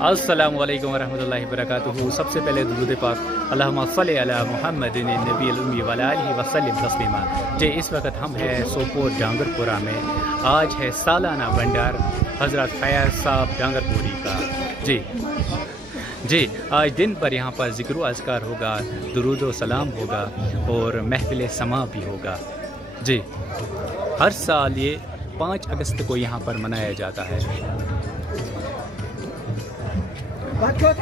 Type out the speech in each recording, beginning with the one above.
अस्सलामु अलैकुम वरहमतुल्लाहि वबरकातुहू। सबसे पहले दुरूद पाक अल्लाहुम्मा सल्लि अला मुहम्मदिन नबील उम्मी व अला आलिहि व सल्लिम तस्लीमा। जी, इस वक्त हम हैं सोपोर डांगरपुरा में। आज है सालाना भंडार हज़रत फयाज़ साहब डांगरपुरी का। जी आज दिन भर यहाँ पर ज़िक्र अज़कार होगा, दुरूद व सलाम होगा और महफ़िल समा भी होगा। जी, हर साल ये 5 अगस्त को यहाँ पर मनाया जाता है। Valla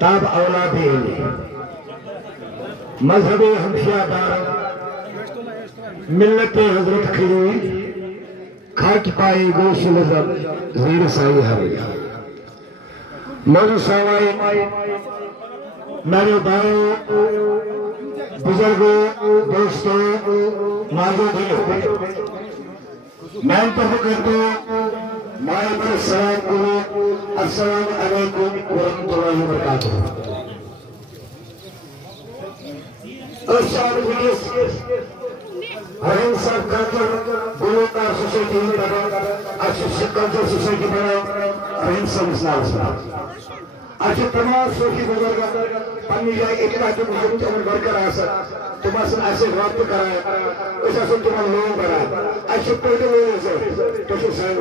ताब औलादे मजहब हमशियादार मिल्लत हजरत खलील खाक पाए गोश नजर ज़ीर साई हरिया मौजूद सवाई मेरे भाइयों बुजुर्गों दोस्तों माजो भाइयों मैं तब करता माय सलाम को अस्सलाम अलैकुम व रहमतुल्लाहि व बरकातुहू। हरिम सब कल्चर गुलकार सोसाइटी कल्चर सोसाइटी हरिम सब इस्लाम अच्छा तमाम सोची बुजुर्ग पन्नी जाए इतना बुजुर्ग तुम बरकरार तुम रब्त कराए तुम लोन कराए अच्छे पेट तुम सैन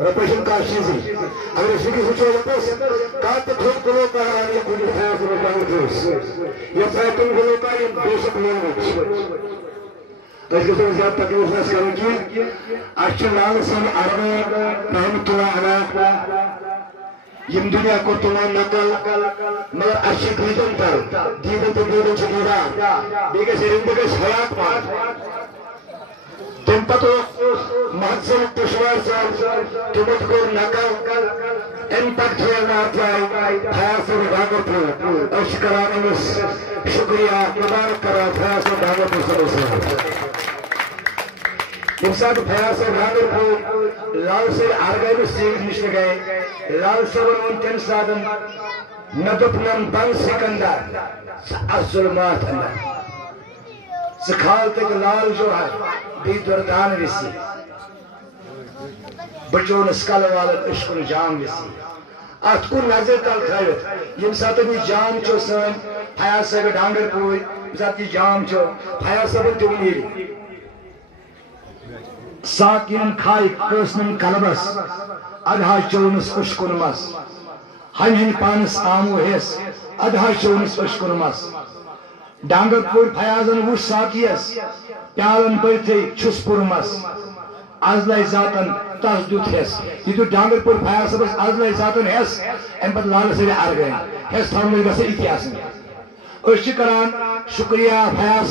रपेशन का चीज अगर इसकी सोचो रपेश का तो खुद गुलो का ये गुली है तो बताओ ये फैटन गुलो का ये बेशक लोन इसके तो ज्यादा तकलीफ न करें कि अच्छे लाल सन अरबे रहमतुल्लाह अलैह यम दुनिया को तुमान नकल मगर अच्छी दीदन तर दीदन तो दीदन चुकीदा बेगे सेरिंग बेगे हयात मार तुम पतो महत्सव पुष्वार तुम को नकल इम्पैक्ट फयाज साहब डांगरपुर शुक्रिया मुबारक करा फयाज साहब डांगरपुर साहब फयाज साहब डांगरपुर लाल से आरगाई सीट निश गए लाल साहब तेन साधन न दुपनम बन सिकंदर जुल्मात अंदर सखाल तक लाल जो है बी दुर्दान विसी बचो नस्कल वाल इश्क जाम विसी अत को नजर तल थवित यम सात जाम चो सन फयाज साहब डांगरपुर सात जाम चो फयाज साहब तुमनी साकिन खाई कसनन कलबस अधा चौनस उश्कुनमस हन पानस आमो हेस अधा चौनस उश्कुनमस डांगरपुर फयाजन वो साकियस प्यालन बर्थे छुसपुरमस अजलाई जातन तस दुत हेस ये डांगरपुर फयाज सबस अजलाई जातन हेस एम पत लाल से आरगन हेस थमल गसे इतिहास करान शुक्रिया फयाज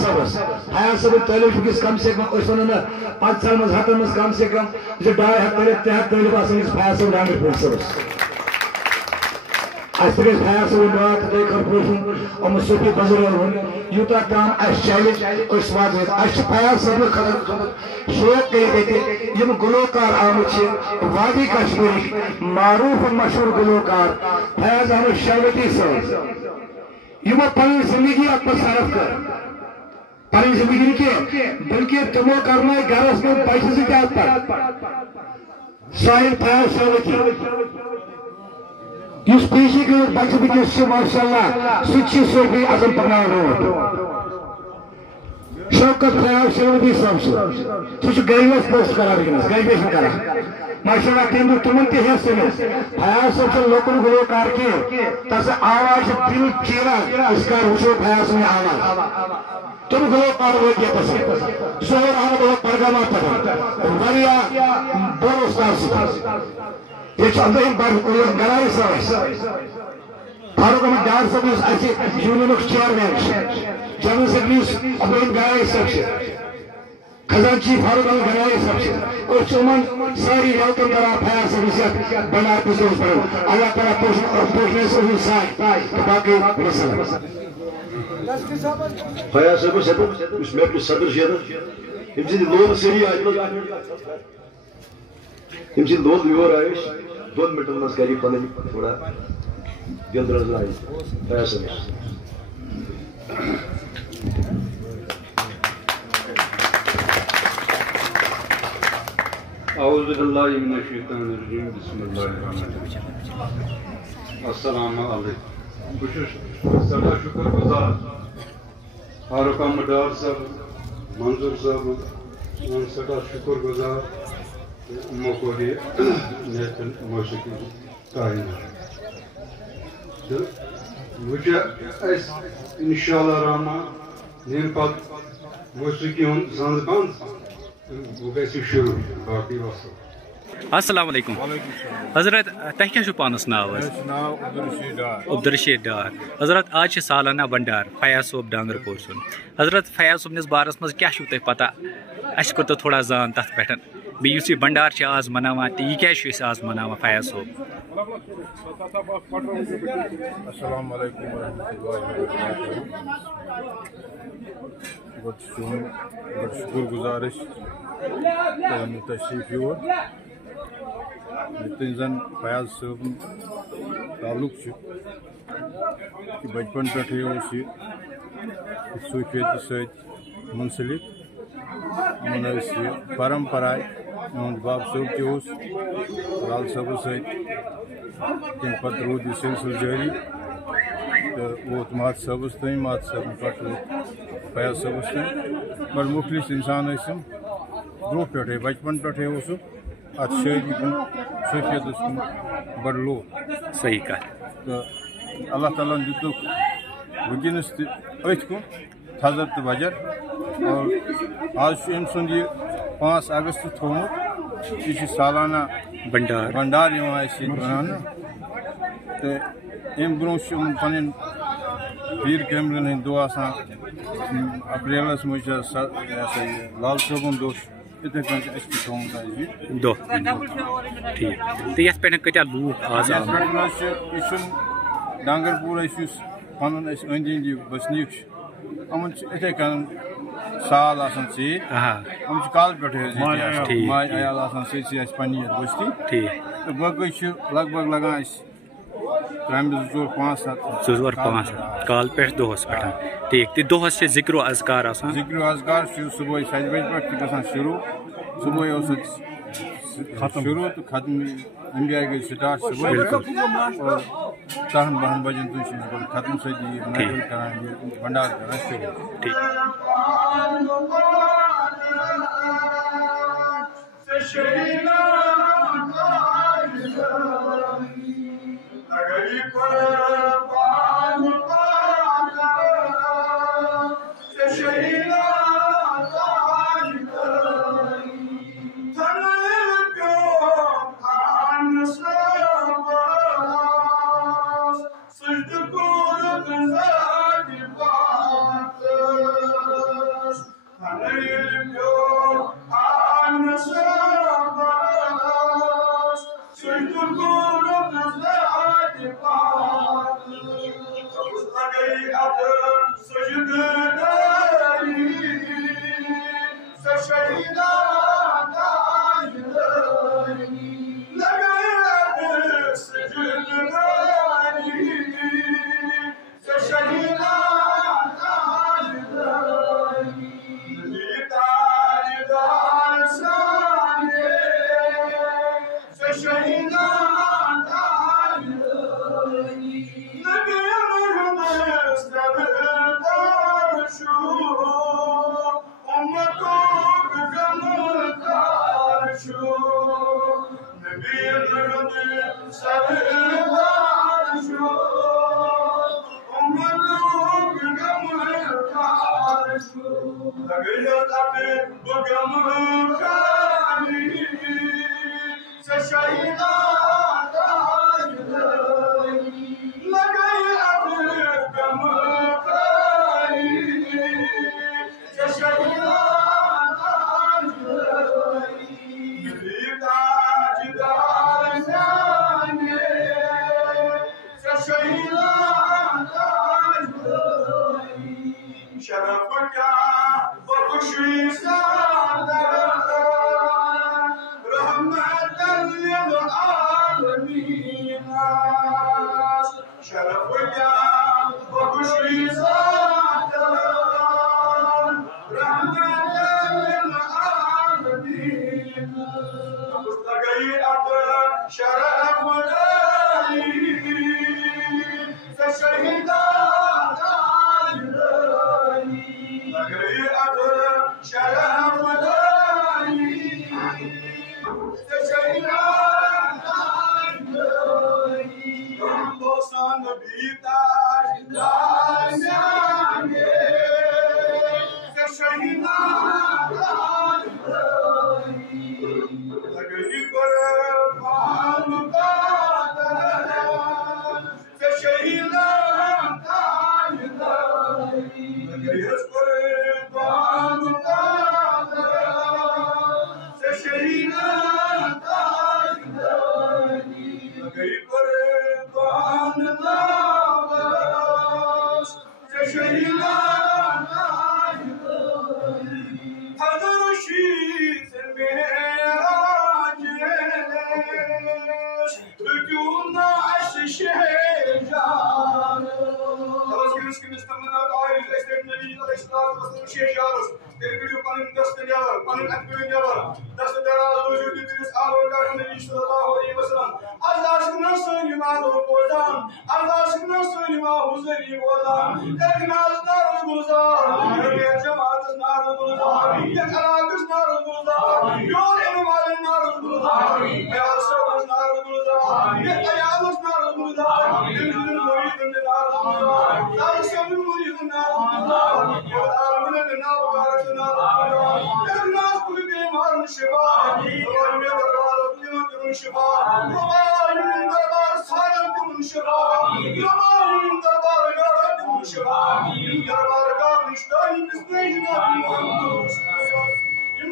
सब तलिफ किस कम से कम वन 5 साल मज हतन मज कम से कम जो 2.5 हथ तलिफ 3 हथ तलिफ फयाज सब डांगरपुर सबस फयाज सब बात अम सूफी बजुर्ग यूता काम चले फयाज सब शोक कर गुलकार आमुत वादी कश्मीर मारूफ मशहूर गुलकार फयाज अहमद शरवती साहब यमो पन जिंदगी अत सर्फ कर पन जिंदगी के बल्कि तमो करना गरस में बच्चे से क्या साहिल फयाज शरवती इस पेशी के बच्चे बिकस माशाल्लाह सुची सोफी आजम पकना रोड शौकत फयाज शरवती साहब सह गरीबस पोस्ट करा गरीबेश करा माशाल्लाह तेम तुमन ते हेस फयाज साहब लोकल गुलकार के तस आवाज दिल चीरा इसका रुशो फयाज में आवाज तुम गुलकार हो गया तस सोहर आने बहुत परगमा पर वरिया बोरोस्तार ये चंदे बार उलन गराई साहब फारूक अहमद डार साहब ऐसे union of chairman general secretary Abdul गराई साहब खजांची फारूक अहमद गराई साहब और चुमन सारी वेलकम करा फयाज साहब से बना पुस्तक पर अल्लाह ताला पोषण से साथ बाकी मसला फयाज साहब उस में के सदर शेर इमजी लोन सरी आज emoji loan your Aish 2 minute में करी पन थोड़ा दिल दर्द आई फयाज साहब औज़ु बिल्लाहि मिनश शैतानिर रजीम बिस्मिल्लाहिर्रहमानिर्रहीम अस्सलामु अलैकुम बुशुश सदा शुक्रगुजार फारूक अहमद डार साहब मंजूर साहब सदा शुक्रगुजार उम्मो ये नेतन मौसीकी ताइन मुझे इंशाअल्लाह रहमान नेम पत मौसीकी हुन ज़ंज़बान अस्सलाम वालेकुम हजरत तह क्या पानस नाव अब्दुलरशीद डार हजरत आज सालाना भंडार फयाज साहब डांगरपुर सुन हजरत फयाज साहब बारस मज क्या तुम पता अस कर थोड़ा जान तथ पे बीस यह भंडार आज मनावान तो यह क्या आज मनावान फयाज साहब अस्सलाम वालेकुम शुक्र गुजारिश तशरीफ योर ये जन फयाज साहब ताल्लुक कि बचपन पे सूफियत सत मुंसलिक परंपरा बाब साहब तोस लाल साहब सत तम पे रूद यह सिलसिल जारी तो वोत मात साहबस तम मात साहब पे फयाज साहबस तम बड़ मुखलिस इंसान ब्रो पे बचपन पे अत शादी कुन सूफियत कुन बड़ लो सही कह तो अल्लाह ताला दुत वनस तथ कुन थजर तो बजर और आज अम सुंद यह 5 अगस्त थोमुत यह सालाना भंडार बनाना तो अम ब्रो पन पीर कैमरन हंद दो अप्रैलस मज लाल साहबन दोस इतने कन दो ठीक तो ये पे कत्या लूक आज डांगरपुर पन अंद बसनीक अमन इथे कन साल सत कल पे माय अयाल सत पन्नी बस्ती ठीक तो बाकी लगभग लगान त्रेम 2-4-5 कल पे दोहस पे ठीक तो दोहस जिक्र अजकार जिक्र अजकार सुबह 7 बजे पे गसान शुरू सुबह शुरू तो खत्म इंडिया गई स्टार्ट सुबह और 10-12 बजे तो खत्म से भंडार कर शुरू ठीक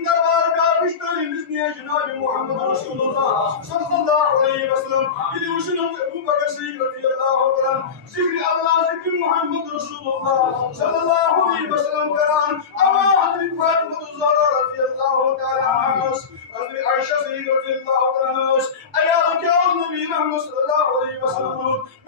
दरबार का बिस्तर इंद्रिया जनाब मोहम्मद रसूलुल्लाह सल्लल्लाहु अलैहि वसल्लम ये उशन अबू बकर सिद्दीक रज़ियल्लाहु तआला जिक्र अल्लाह जिक्र मोहम्मद रसूलुल्लाह सल्लल्लाहु अलैहि वसल्लम करान अमा हज़रत फातिमा ज़हरा रज़ियल्लाहु तआला अन्हा हज़रत आयशा सिद्दीक रज़ियल्लाहु तआला अया क्या नबी रहमत सल्लल्लाहु अलैहि वसल्लम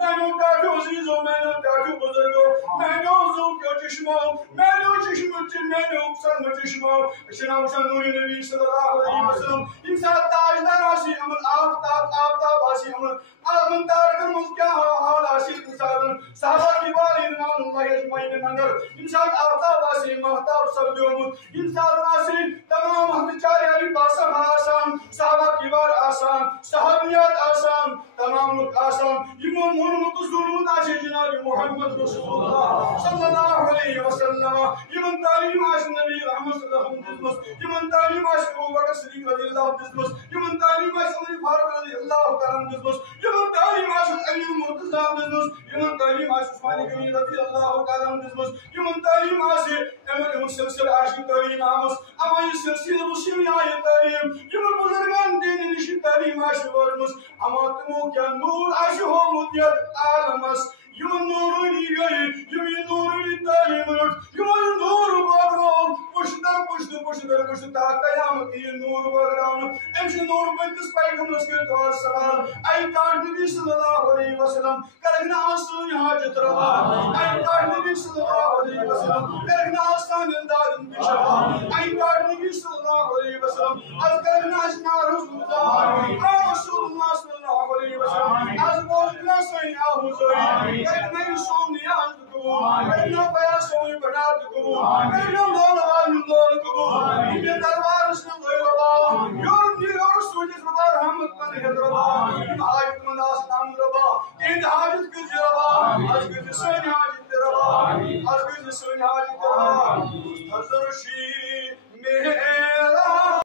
मैंने काटो अजीजों मैंने काटो बुजुर्गों मैंने जो क्यों चश्मो मैंने चश्मो मैंने सर में चश्मो शनाउ शनूरी नबी सल्लल्लाहु अलैहि वसल्लम इंसान ताजदार आशी अमल आफ्ताब आशी अमल अमन तारकन मुझ क्या हाल आशी इंसान साहबा की बात इमानुल्लाह अजमईन नंगर इंसान आफ्ताब आशी महताब सब जो इंसान आशी तमाम हद चार अली पासा आसान साहबा की बात आसान सहाबियात आसान तमाम लोग आसान इमाम मोहम्मद रसूलुल्लाह आशी जनाब मोहम्मद रसूलुल्लाह सल्लल्लाहु अलैहि वसल्लम इमन तालीम आश नबी रहमत सल्लल्लाहु अलैहि वसल्लम इमन तालीम आश अबू बकर सिद्दीक रज़ियल्लाहु तआला इमन तालीम आश उमर फारूक रज़ियल्लाहु तआला इमन तालीम आश अली मुर्तज़ा इमन तालीम आश उस्मान गनी रज़ियल्लाहु तआला इमन तालीम आश इमन सिलसिला आश तालीम आमस अमा ये सिलसिला मुस्लिम आय तालीम इमन बुजुर्गान दीन निश तालीम आश वरमस अमा तुमो क्या नूर आश हो मुदियत आलमस यमन नूरुनी गई यमन नूरुनी तालीम यमन नूर बागरो पुष्ट ता कयामत ये नूर बागरान एमश नूर बंदिस पैगंबर के तौर सवाल आई काट नबी सल्लल्लाहु अलैहि वसल्लम करगना आसन हाजत रवा आई काट नबी सल्लल्लाहु अलैहि वसल्लम करगना आसान इंदाद बिशवा आई काट नबी सल्लल्लाहु अलैहि वसल्लम अज करगना असना रसूलुल्लाह सल्लल्लाहु अलैहि वसल्लम आज बोलना सही आहुजोई करगना सोनिया करगना बया सोई बना को करगना लोल को ये दरबार से लोलवा योर सोने दरबार हम पर है दरबार हाजत मंदास नाम रबा इन हाजत के जवा आज के सोनी हाजत रबा आज के सोनी हाजत रबा हजर शी